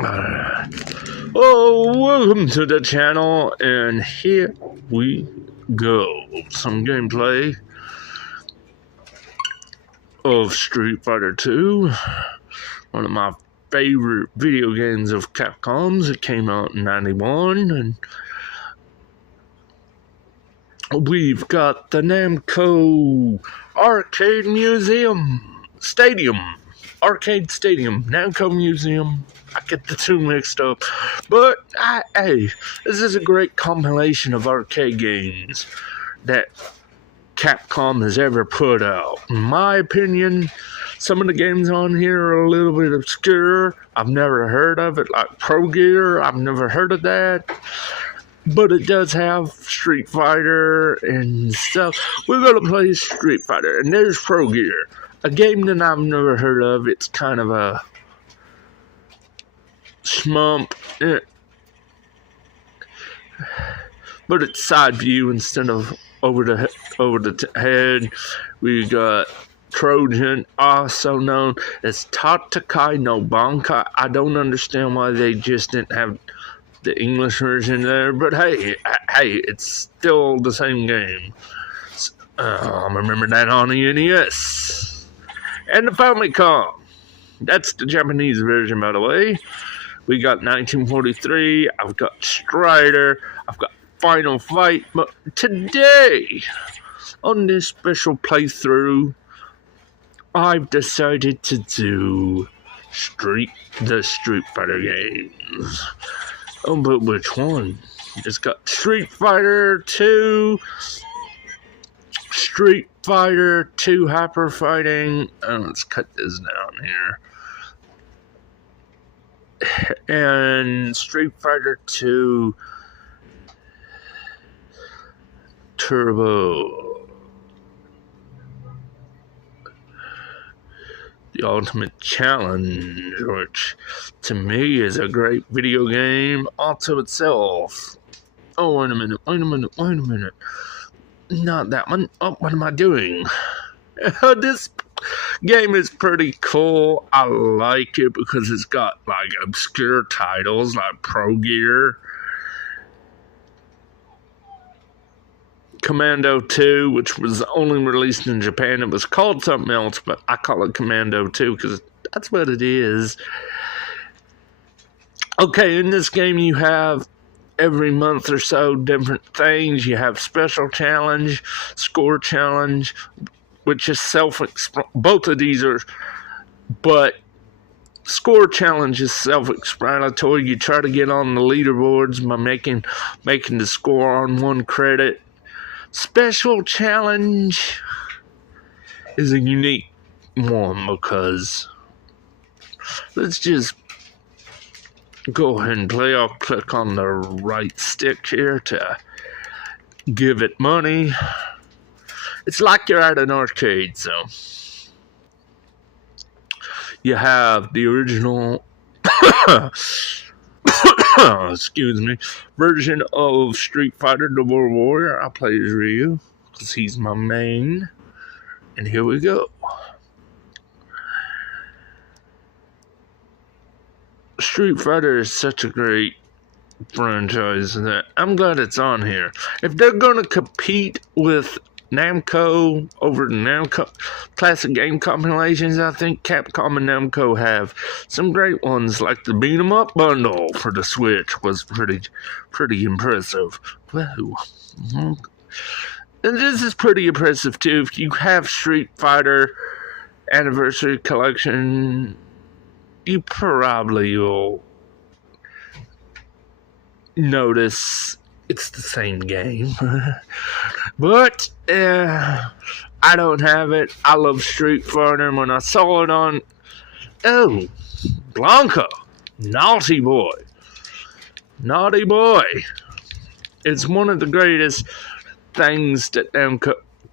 Oh, welcome to the channel, and here we go. Some gameplay of Street Fighter 2, one of my favorite video games of Capcom's. It came out in '91, and we've got the Namco Arcade Arcade Stadium, Namco Museum. I get the two mixed up, but hey, this is a great compilation of arcade games that Capcom has ever put out. In my opinion, some of the games on here are a little bit obscure. I've never heard of it, like Pro Gear. I've never heard of that. But it does have Street Fighter and stuff. We're going to play Street Fighter, and there's Pro Gear, a game that I've never heard of. It's kind of a shmump, but it's side view instead of over the head. We got Trojan, also known as Tatakai no Bankai. I don't understand why they just didn't have the English version there, but hey, it's still the same game. I remember that on the NES and the Famicom. That's the Japanese version, by the way. We got 1943, I've got Strider, I've got Final Fight, but today, on this special playthrough, I've decided to do the Street Fighter games. Oh, but which one? It's got Street Fighter 2, Street Fighter 2 Hyper Fighting, let's cut this down here. And Street Fighter 2 Turbo, the Ultimate Challenge, which to me is a great video game unto itself. Oh, wait a minute. Not that one. Oh, what am I doing? This game is pretty cool. I like it because it's got like obscure titles like Pro Gear, Commando 2, which was only released in Japan. It was called something else, but I call it Commando 2 because that's what it is. Okay, in this game you have every month or so different things. You have Special Challenge, Score Challenge, which is both of these are, but Score Challenge is self-explanatory. You try to get on the leaderboards by making the score on one credit. Special Challenge is a unique one because let's just go ahead and play. I'll click on the right stick here to give it money. It's like you're at an arcade, so you have the original excuse me, version of Street Fighter The World Warrior. I play as Ryu because he's my main. And here we go. Street Fighter is such a great franchise that I'm glad it's on here. If they're going to compete with Namco over the Namco classic game compilations, I think Capcom and Namco have some great ones, like the Beat 'em Up bundle for the Switch was pretty impressive. Whoa. And this is pretty impressive too. If you have Street Fighter Anniversary Collection, you probably will notice it's the same game. But I don't have it. I love Street Fighter. When I saw it on, Blanca, naughty boy. It's one of the greatest things that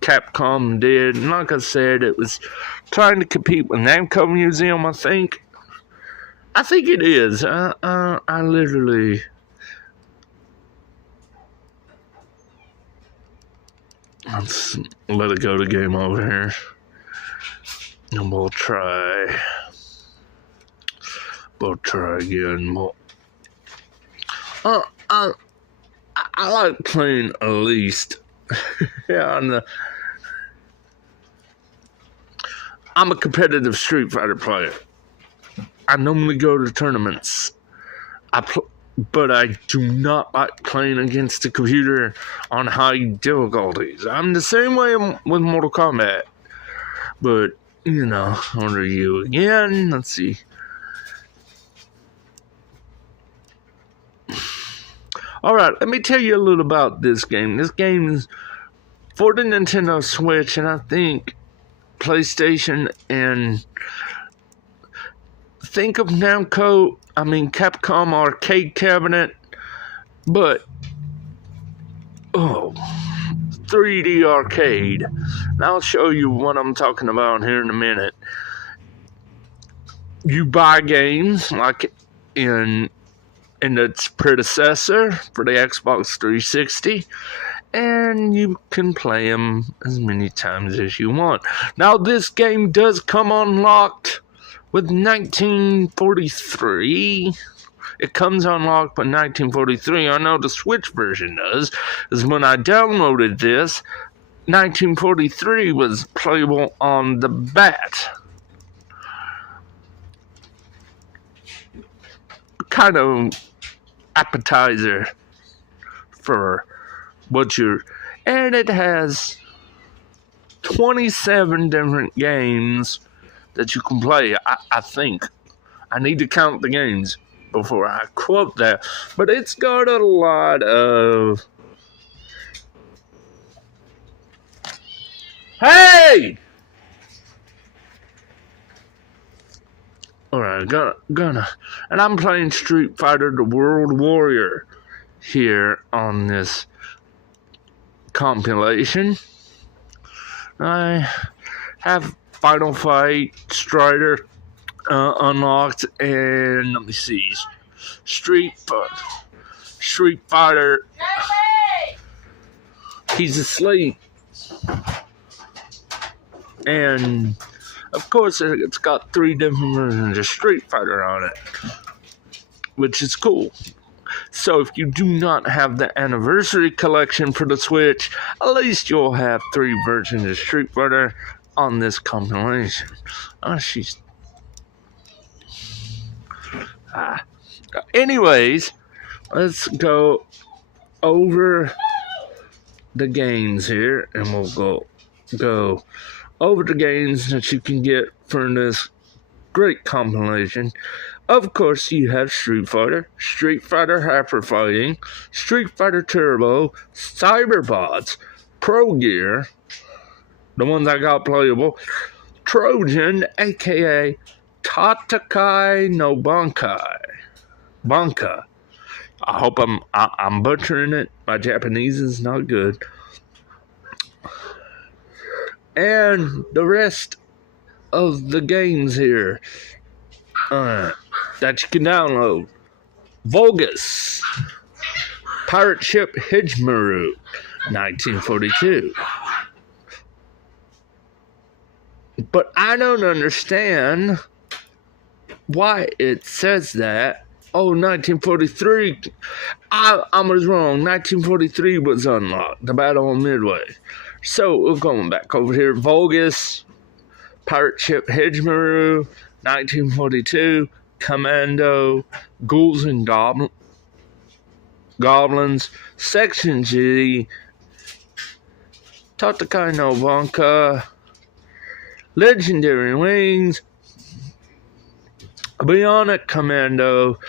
Capcom did. And like I said, it was trying to compete with Namco Museum, I think. I think it is. I literally... Let's let it go to game over here. And we'll try We'll try again. I like playing at least. Yeah, I'm a competitive Street Fighter player. I normally go to tournaments. But I do not like playing against the computer on high difficulties. I'm the same way with Mortal Kombat. But, order you again. Let's see. Alright, let me tell you a little about this game. This game is for the Nintendo Switch, and I think PlayStation, and think of Capcom arcade cabinet, but 3D arcade. And I'll show you what I'm talking about here in a minute. You buy games like in its predecessor for the Xbox 360, and you can play them as many times as you want. Now, this game does come unlocked with 1943. It comes unlocked with 1943. I know the Switch version does, is when I downloaded this, 1943 was playable on the BAT. Kind of appetizer for what and it has 27 different games that you can play. I think I need to count the games before I quote that, but it's got a lot of hey. Alright, gonna, and I'm playing Street Fighter the World Warrior here on this compilation. I have Final Fight, Strider unlocked, and let me see, Street Fighter. He's asleep, and of course, it's got 3 different versions of Street Fighter on it, which is cool. So if you do not have the anniversary collection for the Switch, at least you'll have 3 versions of Street Fighter on this compilation. Anyways, let's go over the games here, and we'll go over the games that you can get for this great compilation. Of course, you have Street Fighter Hyper Fighting, Street Fighter Turbo, Cyberbots, Pro Gear, the ones I got playable, Trojan, aka Tatakai no Bankai. I hope I'm butchering it. My Japanese is not good. And the rest of the games here that you can download. Vulgus, Pirate Ship Hijmaru, 1942. But I don't understand why it says that. 1943. I was wrong. 1943 was unlocked. The Battle of Midway. So, we're going back over here. Vulgus, Pirate Ship Hijmaru, 1942, Commando, Ghouls and Goblins, Section G, Tatakai no Bankai, Legendary Wings, Bionic Commando,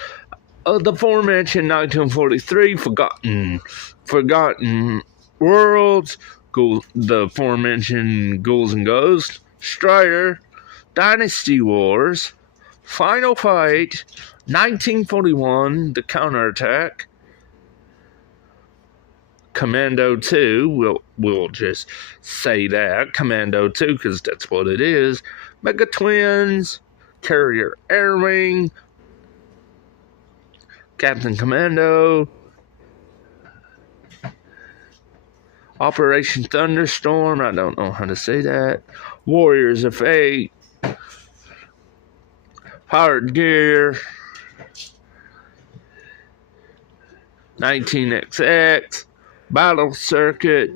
the aforementioned 1943, Forgotten Worlds, the aforementioned Ghouls and Ghosts, Strider, Dynasty Wars, Final Fight, 1941, The Counterattack, Commando 2, we'll just say that, Commando 2, because that's what it is, Mega Twins, Carrier Air Wing, Captain Commando, Operation Thunderstorm, I don't know how to say that, Warriors of Fate, Hard Gear, 19XX, Battle Circuit,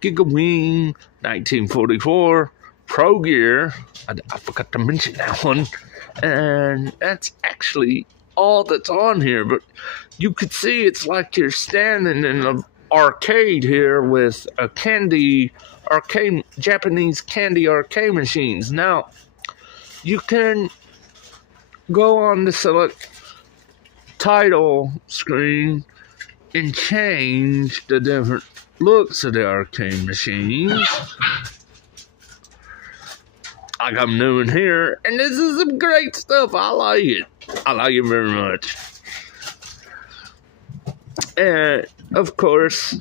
Giga Wing, 1944, Pro Gear. I forgot to mention that one. And that's actually all that's on here. But you could see it's like you're standing in an arcade here with a Japanese candy arcade machines. Now, you can go on the select title screen and change the different looks of the arcade machines. Like I'm doing here, and this is some great stuff. I like it. I like it very much. And of course,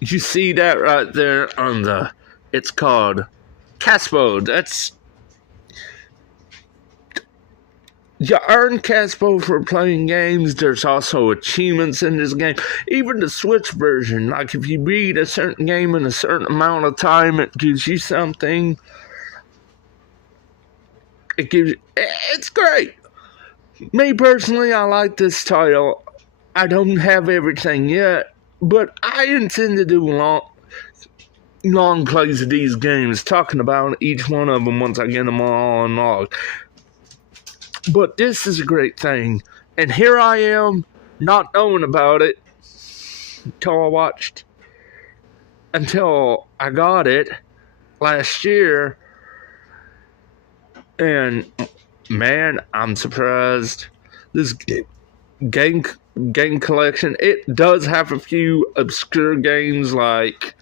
you see that right there on the, it's called Caspo. That's, you earn Caspo for playing games. There's also achievements in this game. Even the Switch version, like if you beat a certain game in a certain amount of time, it gives you something. It's great. Me personally, I like this title. I don't have everything yet, but I intend to do long plays of these games, talking about each one of them once I get them all unlocked. But this is a great thing. And here I am, not knowing about it until I got it last year. And man, I'm surprised. This game collection, it does have a few obscure games like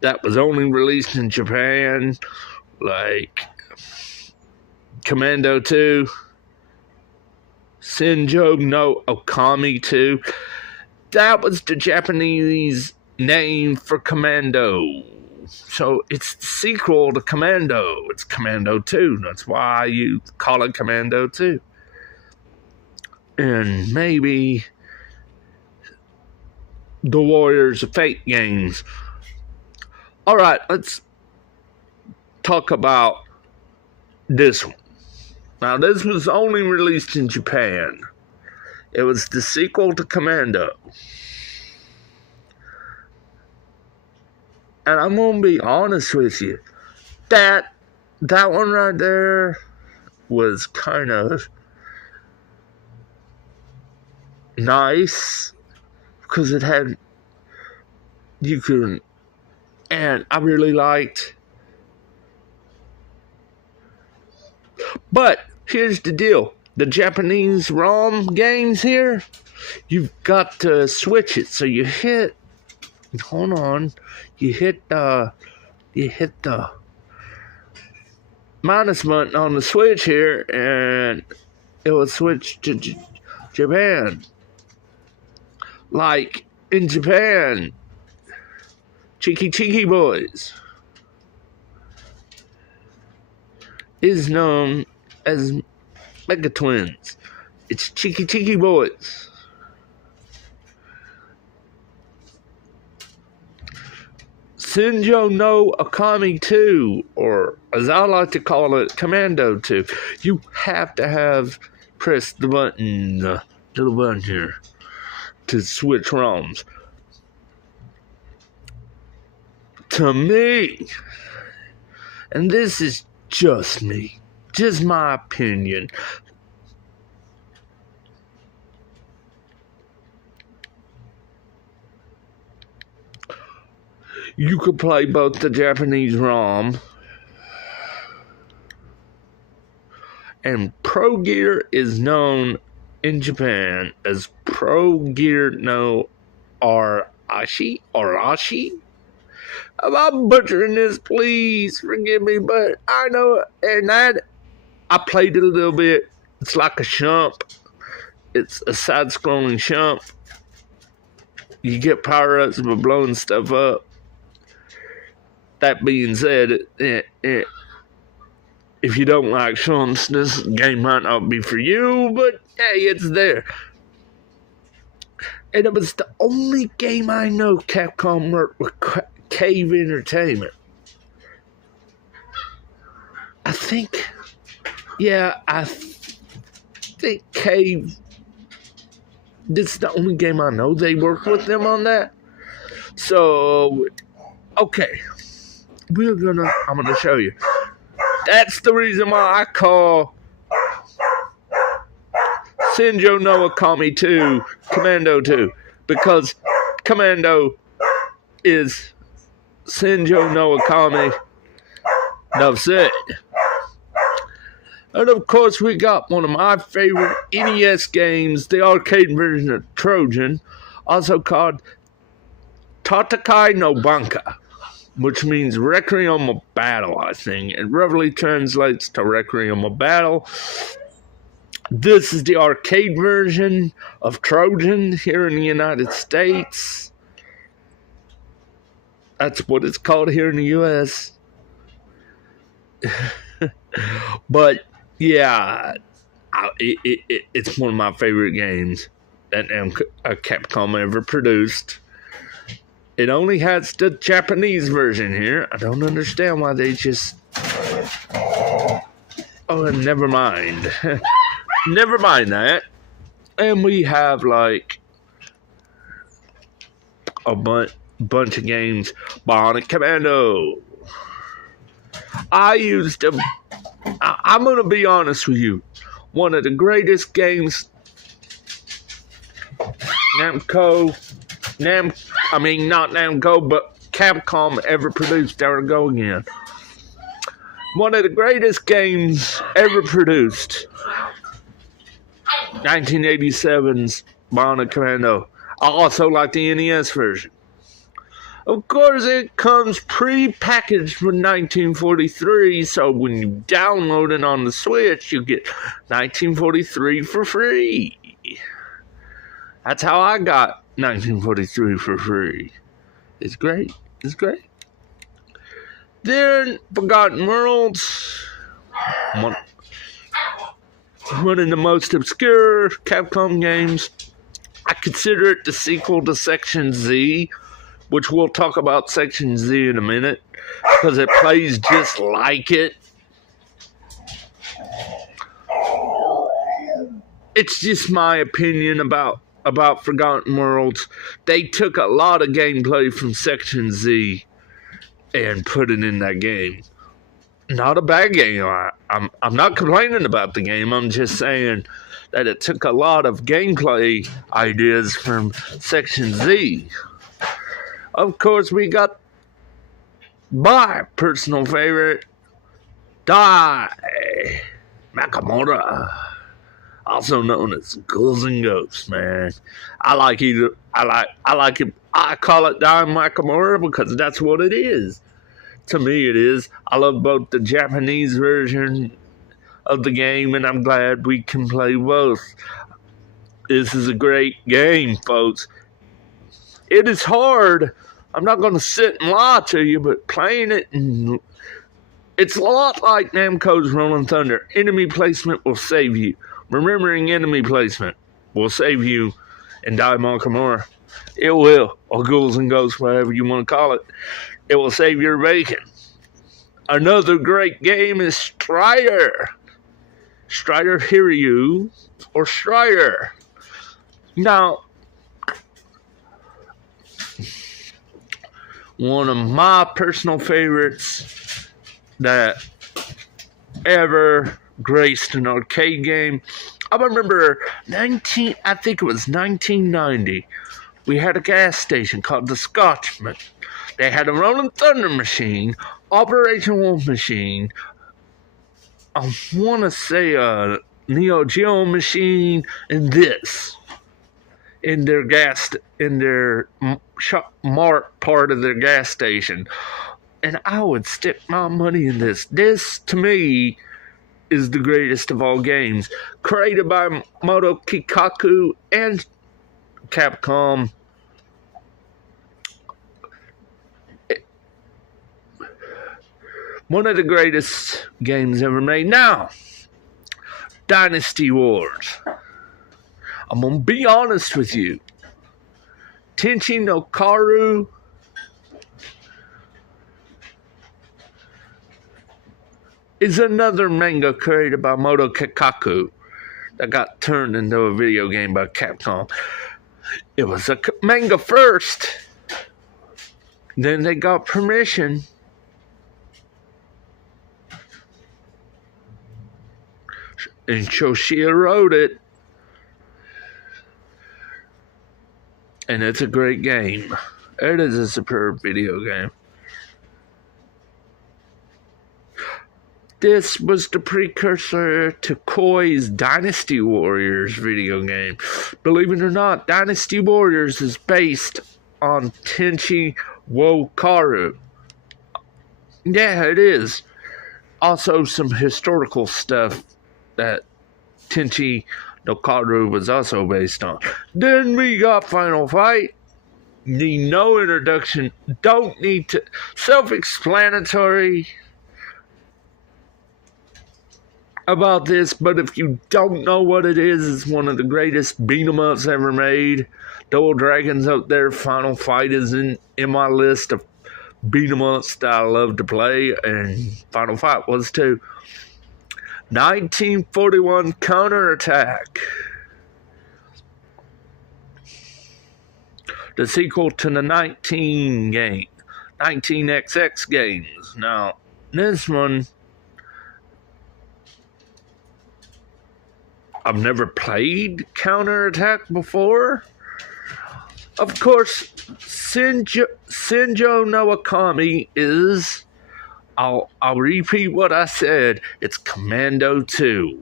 that was only released in Japan, like Commando 2. Senjo no Okami 2. That was the Japanese name for Commando. So it's the sequel to Commando. It's Commando 2. That's why you call it Commando 2. And maybe the Warriors of Fate games. Alright, let's talk about this one. Now, this was only released in Japan. It was the sequel to Commando. And I'm going to be honest with you. That one right there was kind of nice. Because it had... And I really liked... But here's the deal. The Japanese ROM games here, you've got to switch it. So you hit, hold on, you hit the minus button on the Switch here, and it will switch to Japan. Like in Japan, Cheeky Boys is known as Mega Twins. It's Cheeky Boys. Senjo no Okami 2, or as I like to call it, Commando 2. You have to have pressed the button, little button here, to switch ROMs. To me, and this is just me. Just my opinion. You could play both the Japanese ROM and Pro Gear is known in Japan as Pro Gear no Arashi. If I'm butchering this, please forgive me, but I know, and I played it a little bit. It's like a shump. It's a side-scrolling shump. You get power-ups by blowing stuff up. That being said, if you don't like shumps, this game might not be for you, but hey, it's there. And it was the only game I know Capcom worked with Cave Entertainment. I think, yeah, I think Cave, this is the only game I know they worked with them on that. So, okay, I'm gonna show you. That's the reason why I call Senjo no Akami 2 Commando 2, because Commando is Senjo no Akami. Enough said. And of course, we got one of my favorite NES games, the arcade version of Trojan, also called Tatakai no Banka, which means Requiem of Battle, I think. It roughly translates to Requiem of Battle. This is the arcade version of Trojan here in the United States. That's what it's called here in the U.S. But, yeah, it's one of my favorite games that Capcom ever produced. It only has the Japanese version here. I don't understand why they just... Oh, never mind. Never mind that. And we have, like, a bunch of games. Bionic Commando. I'm going to be honest with you. One of the greatest games not Namco, but Capcom ever produced. There we go again. One of the greatest games ever produced. 1987's Bionic Commando. I also like the NES version. Of course, it comes pre-packaged with 1943, so when you download it on the Switch, you get 1943 for free. That's how I got 1943 for free. It's great. It's great. Then, Forgotten Worlds. One of the most obscure Capcom games. I consider it the sequel to Section Z, which we'll talk about Section Z in a minute, because it plays just like it. It's just my opinion about Forgotten Worlds. They took a lot of gameplay from Section Z and put it in that game. Not a bad game. I'm not complaining about the game. I'm just saying that it took a lot of gameplay ideas from Section Z. Of course, we got my personal favorite, Dai Nakamura, also known as Ghouls and Ghosts, man. I like it. I call it Dai Nakamura because that's what it is. To me, it is. I love both the Japanese version of the game, and I'm glad we can play both. This is a great game, folks. It is hard. I'm not going to sit and lie to you, but playing it, it's a lot like Namco's Rolling Thunder. Enemy placement will save you. Remembering enemy placement will save you in Dai Nakamura. It will, or Ghouls and Ghosts, whatever you want to call it. It will save your bacon. Another great game is Strider. Strider Hiryu, or Strider. Now, one of my personal favorites that ever graced an arcade game. I remember I think it was 1990. We had a gas station called the Scotchman. They had a Rolling Thunder machine, Operation Wolf machine, I want to say a Neo Geo machine, and this in their mart part of their gas station. And I would stick my money in this. This, to me, is the greatest of all games. Created by Moto Kikaku and Capcom. One of the greatest games ever made. Now, Dynasty Wars. I'm going to be honest with you. Tenchi no Karu is another manga created by Moto Kikaku that got turned into a video game by Capcom. It was a manga first. Then they got permission. And Shoshia wrote it. And it's a great game. It is a superb video game. This was the precursor to Koei's Dynasty Warriors video game. Believe it or not, Dynasty Warriors is based on Tenchi Wokaru. Yeah, it is. Also some historical stuff that Tenchi Wokaru was also based on. Then we got Final Fight. Need no introduction. Don't need to. Self-explanatory about this, but if you don't know what it is, it's one of the greatest beat-em-ups ever made. Double Dragon's up there. Final Fight is in my list of beat-em-ups that I love to play, and Final Fight was too. 1941 Counterattack. The sequel to the 19XX games. Now, this one, I've never played Counterattack before. Of course, Shinjo no Akami is, I'll repeat what I said, it's Commando 2.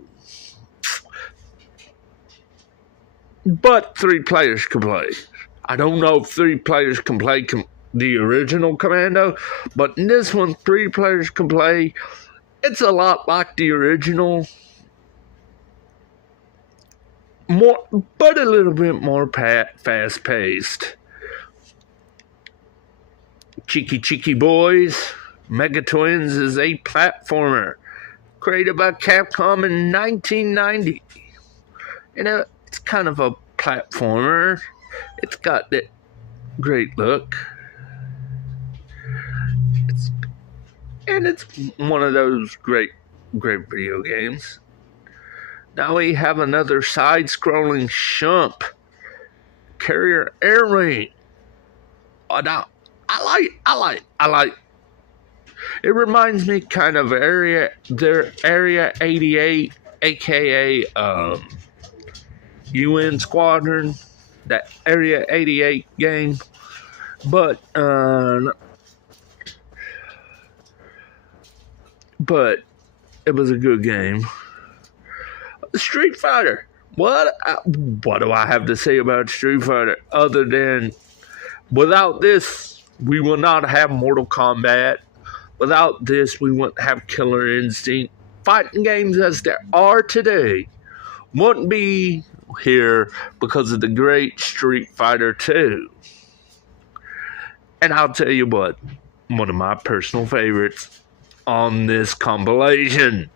But 3 players can play. I don't know if 3 players can play the original Commando, but in this one, 3 players can play. It's a lot like the original. More, but a little bit more fast-paced. Cheeky Boys, Mega Twins is a platformer created by Capcom in 1990. You know, it's kind of a platformer. It's got that great look. It's one of those great video games. Now we have another side-scrolling shump, Carrier Air Raid. I like. It reminds me kind of Area 88, aka UN Squadron, that Area 88 game, but it was a good game. Street Fighter. What do I have to say about Street Fighter other than without this, we will not have Mortal Kombat. Without this, we wouldn't have Killer Instinct. Fighting games as there are today wouldn't be here because of the great Street Fighter 2. And I'll tell you what, one of my personal favorites on this compilation.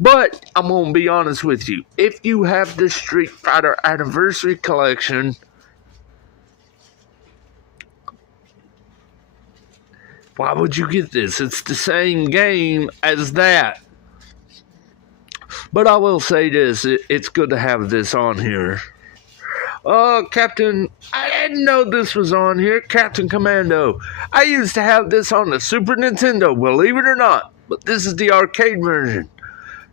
But I'm going to be honest with you. If you have the Street Fighter Anniversary Collection, why would you get this? It's the same game as that. But I will say this. It's good to have this on here. Captain, I didn't know this was on here. Captain Commando. I used to have this on the Super Nintendo, believe it or not. But this is the arcade version.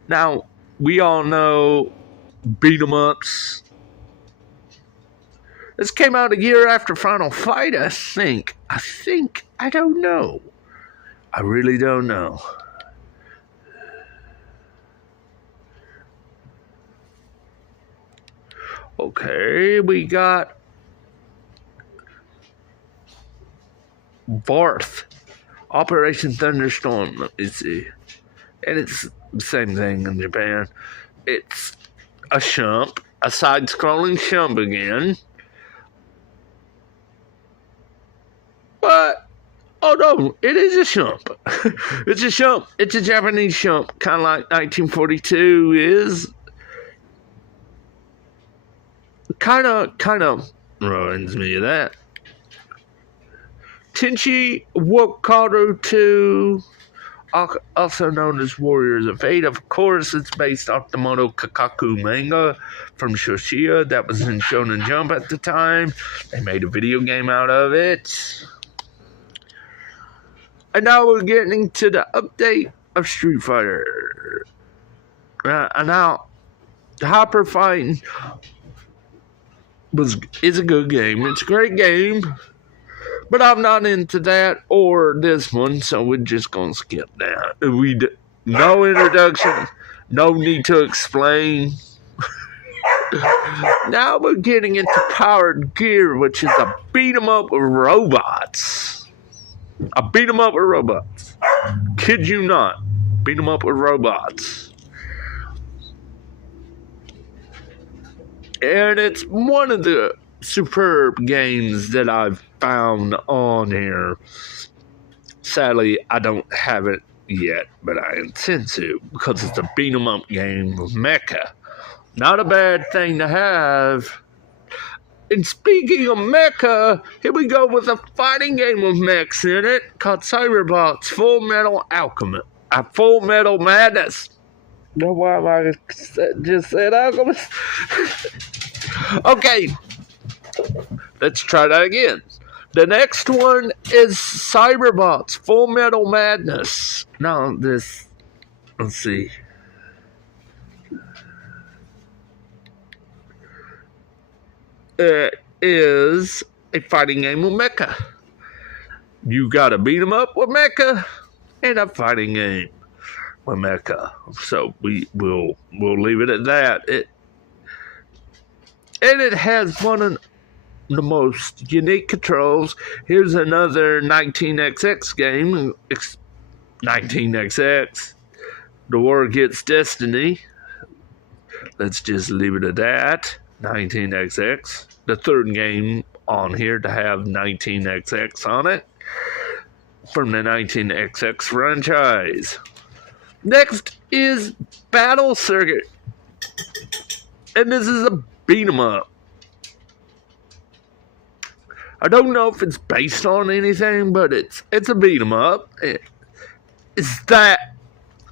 Now, we all know beat-em-ups. This came out a year after Final Fight, I think. I don't know. I really don't know. Okay, we got Varth. Operation Thunderstorm. Let me see. And it's the same thing in Japan. It's a shump, a side-scrolling shump again. But, oh no, it is a shump. It's a shump. It's a Japanese shump, kind of like 1942 is. Kind of reminds me of that. Tenchi Wokaru 2. also known as Warriors of Fate. Of course, it's based off the Moto Kakaku manga from Shoshiya that was in Shonen Jump at the time. They made a video game out of it. And now we're getting to the update of Street Fighter. And now, Hyper Fighting is a good game. It's a great game. But I'm not into that or this one, so we're just going to skip that. No introduction, no need to explain. Now we're getting into Powered Gear, which is a beat 'em up with robots. A beat 'em up with robots. Kid you not. Beat 'em up with robots. And it's one of the superb games that I've found on here. Sadly, I don't have it yet, but I intend to, because it's a beat 'em up game with mecha. Not a bad thing to have. And speaking of mecha, here we go with a fighting game with mechs in it called Cyberbots Full Metal Alchemist. Full Metal Madness. No, why am I just said Alchemist? Okay, let's try that again. The next one is Cyberbots Full Metal Madness. Now let's see. It is a fighting game with mecha. You gotta beat 'em up with mecha in a fighting game with mecha. So we'll leave it at that. It has one of the most unique controls. Here's another 19XX game. 19XX. The War Gets Destiny. Let's just leave it at that. 19XX. The third game on here to have 19XX on it. From the 19XX franchise. Next is Battle Circuit. And this is a beat 'em up. I don't know if it's based on anything, but it's a beat 'em up. Is that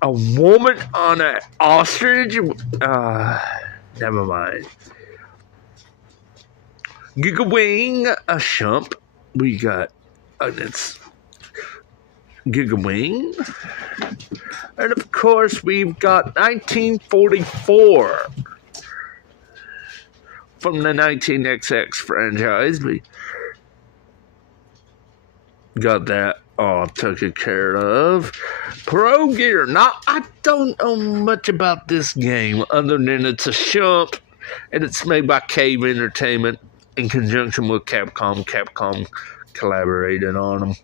a woman on an ostrich? Never mind. Giga Wing, a shump. We got, it's Giga Wing. And of course, we've got 1944. From the 19XX franchise. We got that all taken care of. Pro Gear. Now, I don't know much about this game other than it's a shump and it's made by Cave Entertainment in conjunction with Capcom. Capcom collaborated on them.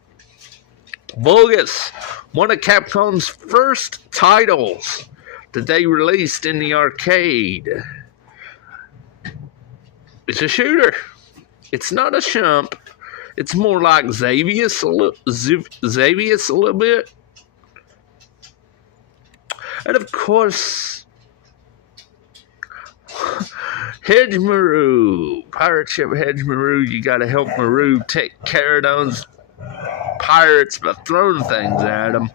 Bogus, one of Capcom's first titles that they released in the arcade. It's a shooter. It's not a shump. It's more like Xavius a little bit. And of course, Hedge Maru. Pirate ship Hedge Maru. You gotta help Maru take care of those pirates by throwing things at them.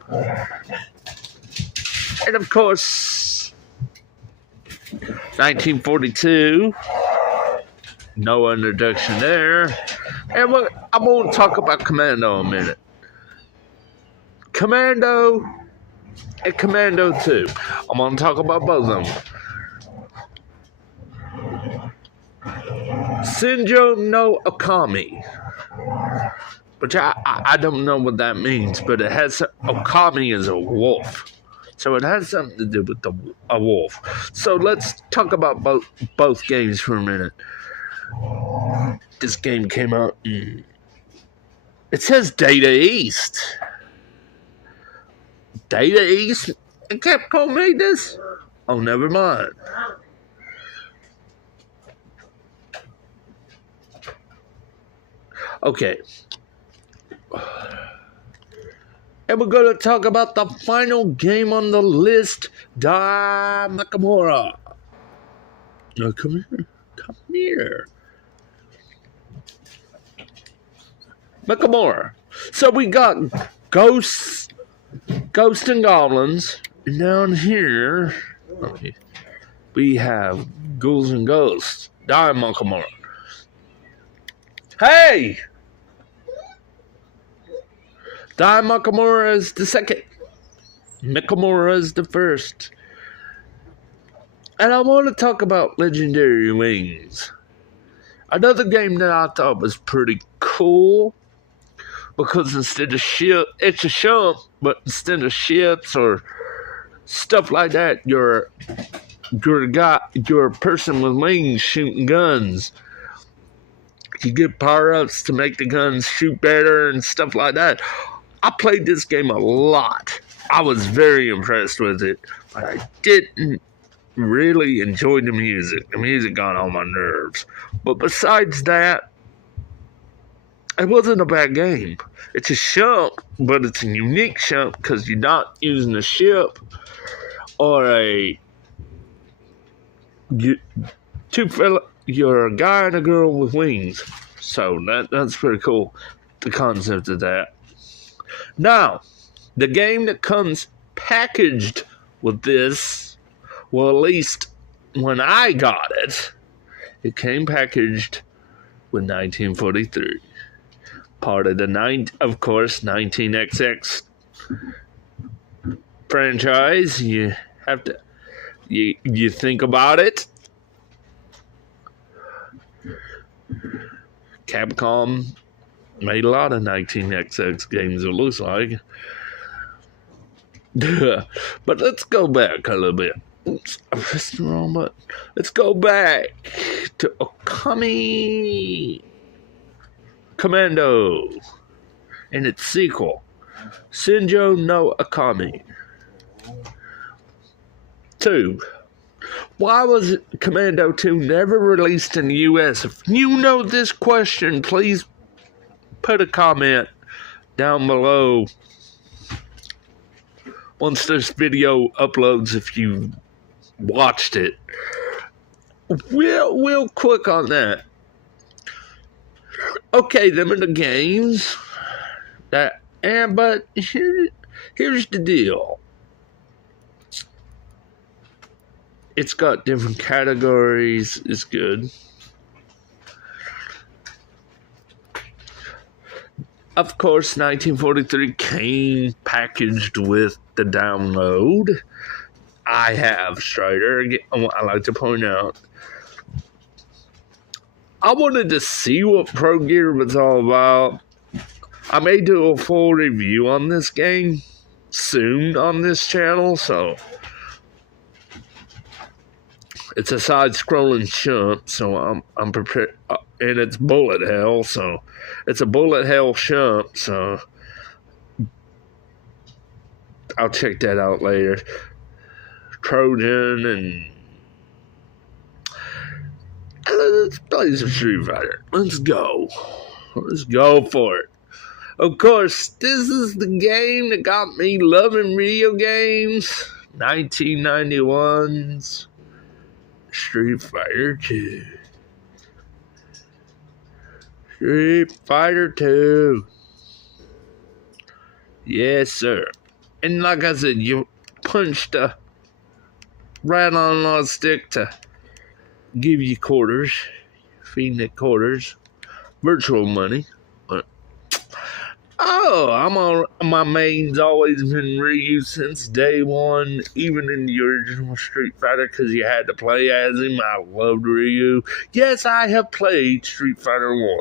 And of course, 1942. No introduction there. And I'm going to talk about Commando a minute. Commando and Commando 2. I'm going to talk about both of them. Shinjo no Okami. Which I don't know what that means, but it has... Okami is a wolf. So it has something to do with a wolf. So let's talk about both games for a minute. This game came out in... It says Data East. Data East? And Capcom made this? Oh, never mind. Okay. And we're going to talk about the final game on the list, Dai Nakamura. Now, come here. Come here. Nakamura. So we got Ghosts Ghosts and Goblins. And down here, we have Ghouls and Ghosts. Diamond Kamora. Hey! Diamond Kamora is the second. Mikamura is the first. And I want to talk about Legendary Wings. Another game that I thought was pretty cool. Because instead of it's a ship, but instead of ships or stuff like that, you're a person with wings shooting guns. You get power-ups to make the guns shoot better and stuff like that. I played this game a lot. I was very impressed with it, but I didn't really enjoy the music. The music got on my nerves. But besides that, it wasn't a bad game. It's a ship, but it's a unique ship because you're not using a ship or you're a guy and a girl with wings. So that's pretty cool, the concept of that. Now, the game that comes packaged with this, well, at least when I got it, it came packaged with 1943. Part of the, of course, 19XX franchise. You have to, you think about it. Capcom made a lot of 19XX games, it looks like. But let's go back a little bit. Oops, I pressed the wrong button. Let's go back to Okami Commando and its sequel, Shinjo no Okami 2. Why was Commando 2 never released in the US? If you know this question, please put a comment down below once this video uploads if you watched it. Real quick on that. Okay, them are the games that, but here's the deal. It's got different categories. It's good. Of course, 1943 came packaged with the download. I have Strider. I like to point out, I wanted to see what Pro Gear was all about. I may do a full review on this game soon on this channel, so it's a side-scrolling chump, so I'm prepared, and it's bullet hell, so it's a bullet hell chump, so I'll check that out later. Trojan and let's play some Street Fighter. Let's go. Let's go for it. Of course, this is the game that got me loving video games. 1991's Street Fighter 2. Street Fighter 2. Yes, sir. And like I said, you punch the right on a stick to give you quarters, feeding it quarters, virtual money. My main's always been Ryu since day one, even in the original Street Fighter, because you had to play as him. I loved Ryu. Yes, I have played Street Fighter 1.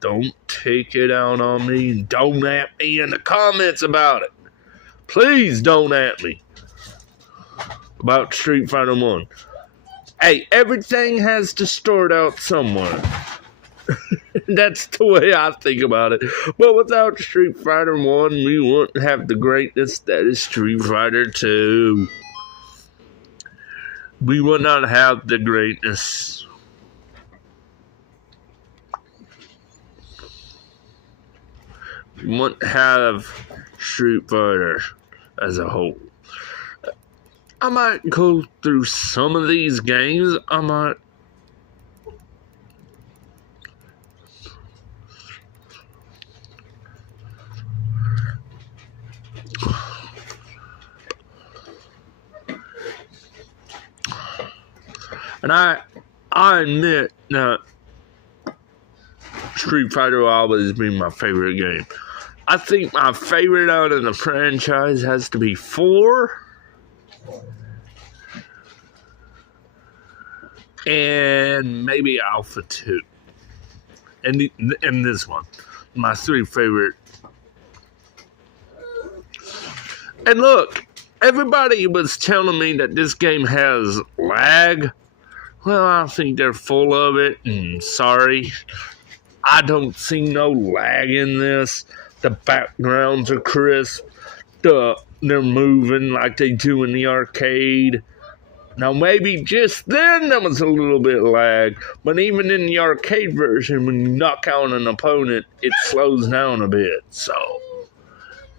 Don't take it out on me, and don't at me in the comments about it. Please don't at me about Street Fighter 1. Hey, everything has to start out somewhere. That's the way I think about it. But without Street Fighter 1, we wouldn't have the greatness that is Street Fighter 2. We would not have the greatness. We wouldn't have Street Fighter as a whole. I might go through some of these games. I might And I admit that Street Fighter will always be my favorite game. I think my favorite out of the franchise has to be 4. And maybe Alpha 2. And this one. My 3 favorite. And look, everybody was telling me that this game has lag. Well, I think they're full of it, and sorry. I don't see no lag in this. The backgrounds are crisp. They're moving like they do in the arcade. Now, maybe just then there was a little bit of lag, but even in the arcade version, when you knock out an opponent, it slows down a bit. So,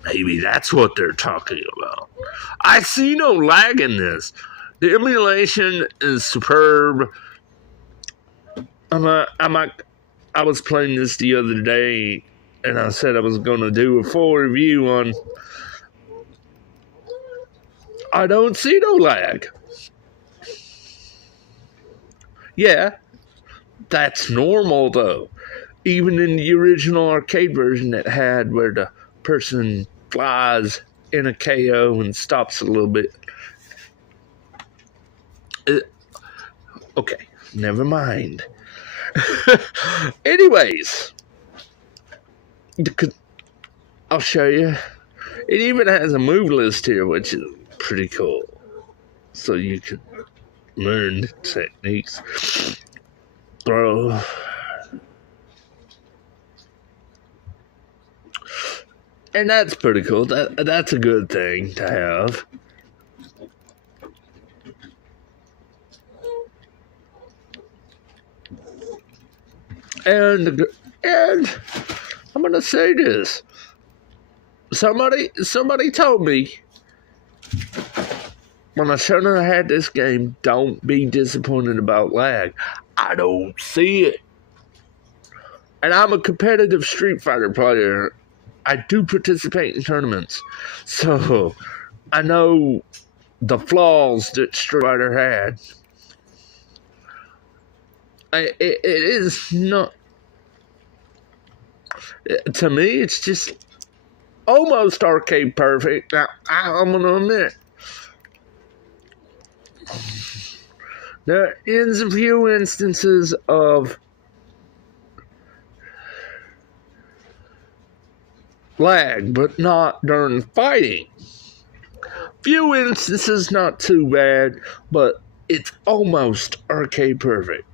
maybe that's what they're talking about. I see no lag in this. The emulation is superb. I was playing this the other day, and I said I was going to do a full review on. I don't see no lag. Yeah, that's normal though. Even in the original arcade version, it had where the person flies in a KO and stops a little bit. Okay, never mind. Anyways, I'll show you. It even has a move list here, which is pretty cool. So you can learn the techniques. Throw. And that's pretty cool. That's a good thing to have. And I'm gonna say this. Somebody told me when I showed her I had this game, don't be disappointed about lag. I don't see it. And I'm a competitive Street Fighter player. I do participate in tournaments. So I know the flaws that Street Fighter had. It is not. To me, it's just almost arcade perfect. Now, I'm going to admit, there is a few instances of lag, but not during fighting. Few instances, not too bad, but it's almost arcade perfect.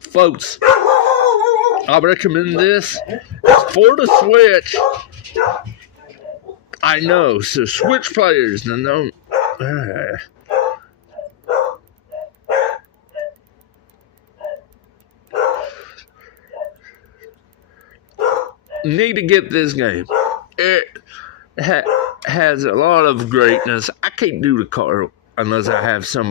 Folks, I recommend this. It's for the Switch. I know, so Switch players don't need to get this game. It has a lot of greatness. I can't do the car unless I have some